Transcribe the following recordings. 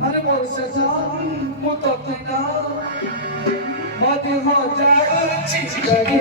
अरे मोर सजा मुतो तेरा मत हो जाए चिचकरे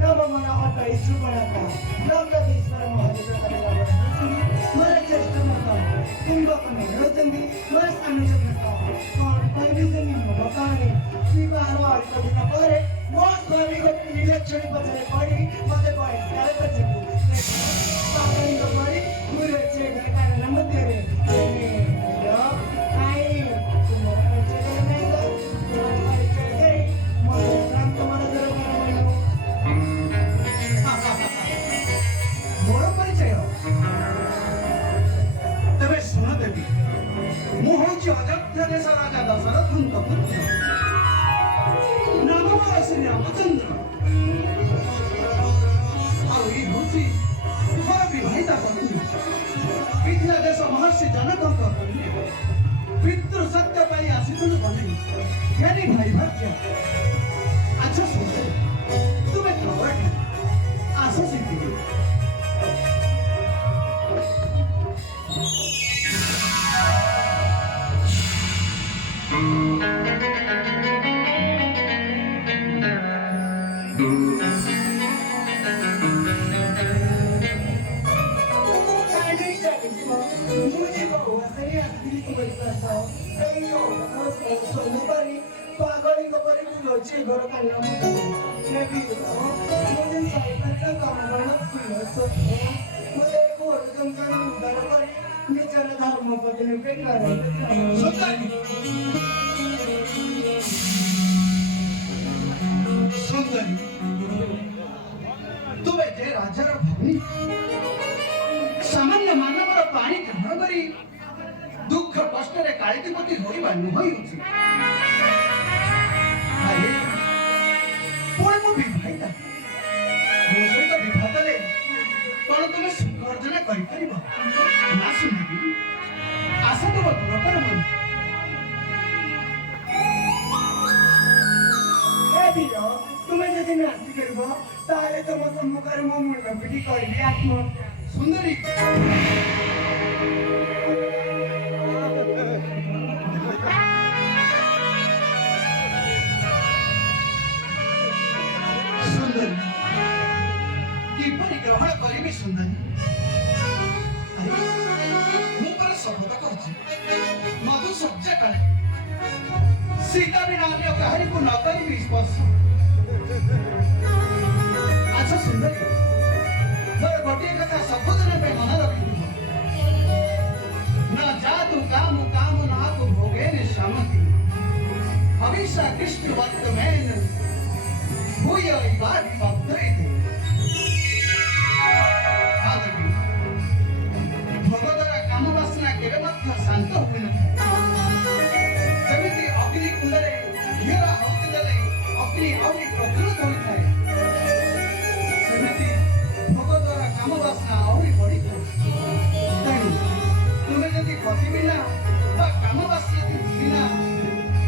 Nama mana apa isu pada, nama isu pada ଦେଶ ରାଜା ଦଶରଥଙ୍କ ପୁତ୍ର ନାମ ବୟସ ରାମଚନ୍ଦ୍ର ଆଉ ଏଇ ହଉଛି ମୋର ବିବାହିତା ପତ୍ନୀ ମିଥିଳା ଦେଶ ମହର୍ଷି ଜନକଙ୍କ କନ୍ୟା ପିତୃ ସତ୍ୟ ପାଇ ଆସିଥିଲୁ ବନେଇ ଜ୍ଞାନୀ ଭାଇ ଭାଗ୍ୟ ଆଚ୍ଛା ସୁନ୍ଦରୀ ତୁମେ ଖବର ଆସ ଶିଖିବି ଘର କାମ ଉଦ୍ଧାର କରି ନିଜର ଧର୍ମ ପତ୍ନୀ ସୁନ୍ଦରୀ ତୁମେ ଯେ ରାଜାର ଭୂମି ସାମାନ୍ୟ ମାନବର ପାଣି ଗ୍ରହଣ କରି ଦୁଃଖ କଷ୍ଟରେ କାଳିତିପତି ହୋଇବା ନୁହଁ ଉଚିତ ପୁଣି ମୁଁ ବିବାହିତା ମୋ ସହିତ ବିବାହ କଲେ କଣ ତୁମେ ସୁଖ ଅର୍ଜନ କରିପାରିବ ନା ସୁନ୍ଦରୀ ଆଶା ତୁମ ଦୂର କର ତୁମେ ଯଦି ନାଚି କରିବ ତାହେଲେ ତମ ସମ୍ମୁଖରେ ମୋ ମୁଣ୍ଡ ପିଠି କରିବି ଆତ୍ମହତ୍ୟା ସୁନ୍ଦରୀ ସୁନ୍ଦରୀ କିପରି ଗ୍ରହଣ କରିବି ସୁନ୍ଦରୀ ମୁଁ ପରା ଶପଥ କରୁଛି ମଧୁ ଶଯ୍ୟା କାଳେ ସୀତା ବିନା ଅନ୍ୟ କାହାରିକୁ ନ କରିବି ସ୍ପର୍ଶ ଆଚ୍ଛା ସୁନ୍ଦରୀ ମୋର ଗୋଟିଏ କଥା ସବୁଦିନ ପାଇଁ ମନେ ରଖିଥିବ ନା ଯାଦୁ କାମୁ କାମୁ ନାକୁ ଭୋଗେନ ଶାମତି ହمیشہ कृष्ण वक्त में भूय इबादी भक्तैते ଭଗତର କାମ ବାସନା କେବେ ମଧ୍ୟ ଶାନ୍ତ ହୋଇନଥାଏ ଯେମିତି ଅଗ୍ନି କୁଣ୍ଡରେ ଘିଅର ଆହୁତି ଦେଲେ ଅଗ୍ନି ଆହୁରି ପ୍ରଜ୍ୱଳିତ ହୋଇଥାଏ ସେମିତି ଭଗତର କାମ ବାସନା ଆହୁରି ବଢିଥାଏ ତେଣୁ ତୁମେ ଯଦି ପତି ବିନା ବା କାମ ବାସନା ବିନା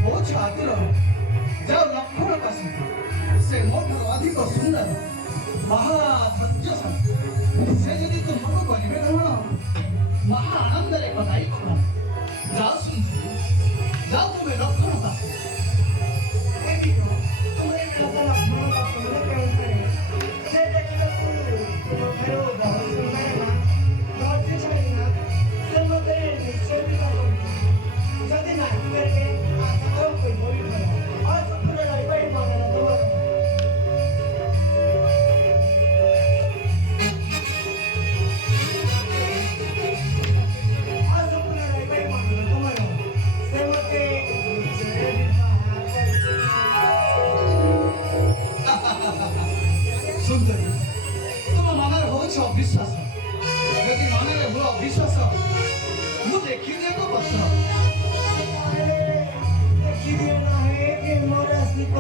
ବହୁତ ଆତୁର ଯାଉ ଲକ୍ଷଣ ପାଶିତ ସେ ମୋଠାରୁ ଅଧିକ ସୁନ୍ଦର ମହାଧୈର୍ଯ୍ୟଶାଳୀ ସେ ଯଦି ତୁମକୁ କରିବେ ଗ୍ରହଣ ମହା ଆନନ୍ଦରେ କଟାଇ ଖୋଲା ଯାଉ ସୁନ୍ଦରୀ ଯାଉ ତୁମେ ଲକ୍ଷଣ ପାଶିତ ଯଦି ନାଚି କରିବେ ସୁନ୍ଦରୀ ତୁମ ମନରେ ହଉଛି ଅବିଶ୍ୱାସ ଯଦି ମନରେ ହୁଅ ଅବିଶ୍ୱାସ ମୁଁ ଦେଖିଦିଏ ଏକ ପତ୍ର ଦେଖିଦିଅ ନାହିଁ କି ମୋର ଆସିବ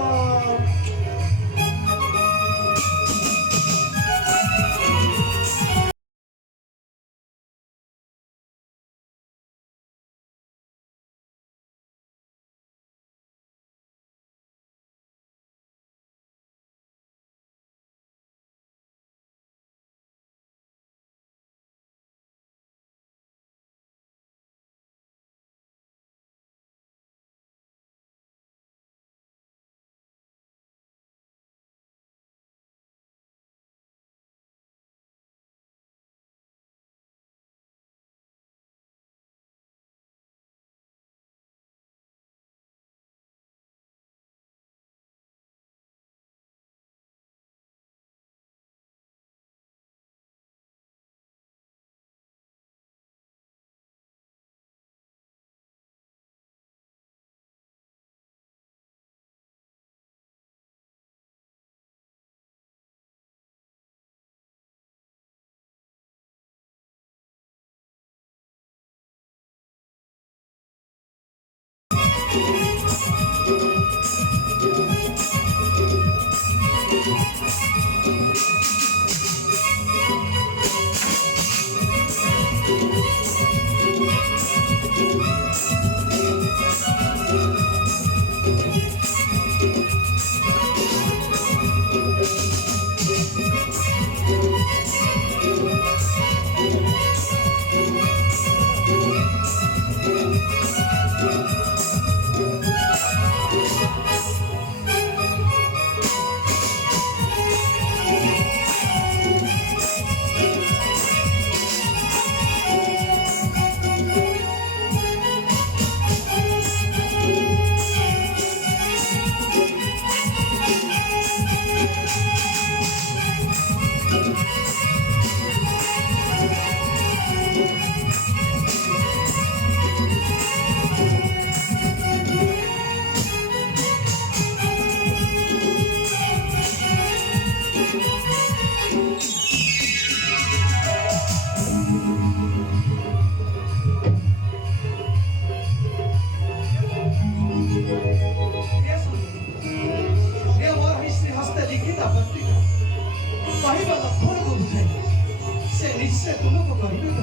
ନିଶ୍ଚୟ ତୁମକୁ କହିବେ ତ।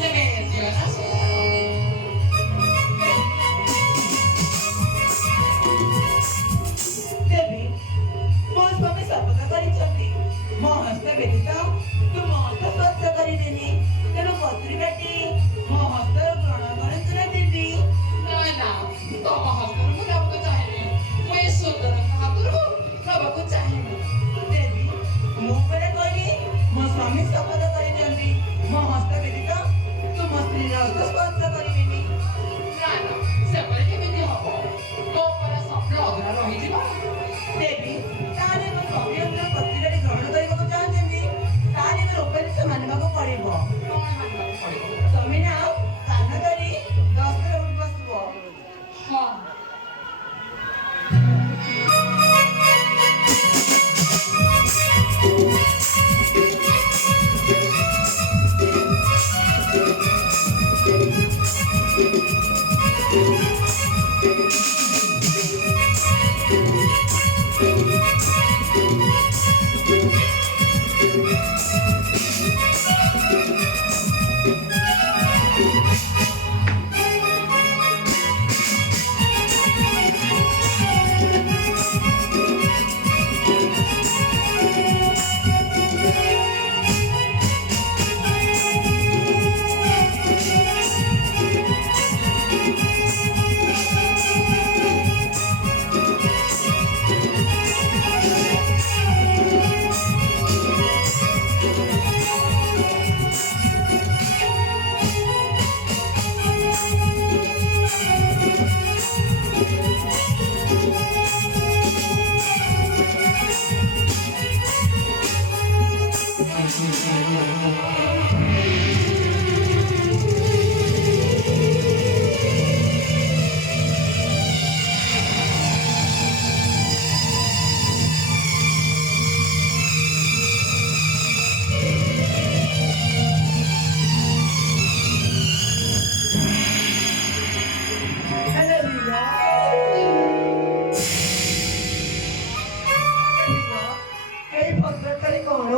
ତେବେ ଦେବୀ ମୋ ସ୍ୱାମୀ ଶପଥ କରିଛନ୍ତି ମୋ ହସ୍ତ ବ୍ୟତୀତ ତୁମ ହସ୍ତ ସ୍ପର୍ଶ କରିବେନି। ତେଣୁ ପତ୍ରିକାଟି ମୋ ହସ୍ତର ଗ୍ରହଣ କରନ୍ତୁ ନା ଦେବୀ। ନା ନା ତମ ହସ୍ତରୁ ମୁଁ ନେବାକୁ ଚାହେଁନି। ମୁଁ ଏ ସୁନ୍ଦରଙ୍କ ହାତରୁ ନେବାକୁ ଚାହେଁନି। ଦେବୀ ମୁଁ ପରେ କହିଲି ମୋ ସ୍ୱାମୀ ଶପଥ କରିଛନ୍ତି ମୋ ହସ୍ତ ବ୍ୟତୀତ ତୁମ ସ୍ତ୍ରୀର ହସ୍ତ ସ୍ପର୍ଶ କରିବେନି। ନା ନା ସେପରି କେମିତି ହବ? ମୋ ପରେ ସ୍ୱପ୍ନ ଅଧୁରା ରହିଯିବ। ଦେବୀ ତାହେଲେ ମୋ ସ୍ୱାମୀ ଆମର ପତ୍ରିକାଟି ଗ୍ରହଣ କରିବାକୁ ଚାହୁଁଛନ୍ତି। ତାହେଲେ ମୋର ଉପଦେଶ ମାନିବାକୁ ପଡ଼ିବ। କଣ ମାନିବାକୁ ପଡ଼ିବ? ସ୍ୱାମୀ ନା କାନ ଧରି ଦଶରେ ଉଠି ବସିବ। ହଁ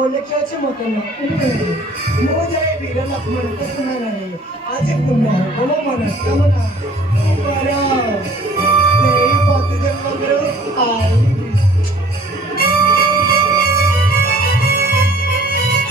उल्लेख ଅଛି ମୋତେ ମୁଁ ଯାଇ ବୀର ଲକ୍ଷ୍ମଣଙ୍କ ଶୁଣାଗଲେ ଆଜି ପୁନଃ ମୋ ମନସ୍କାମନା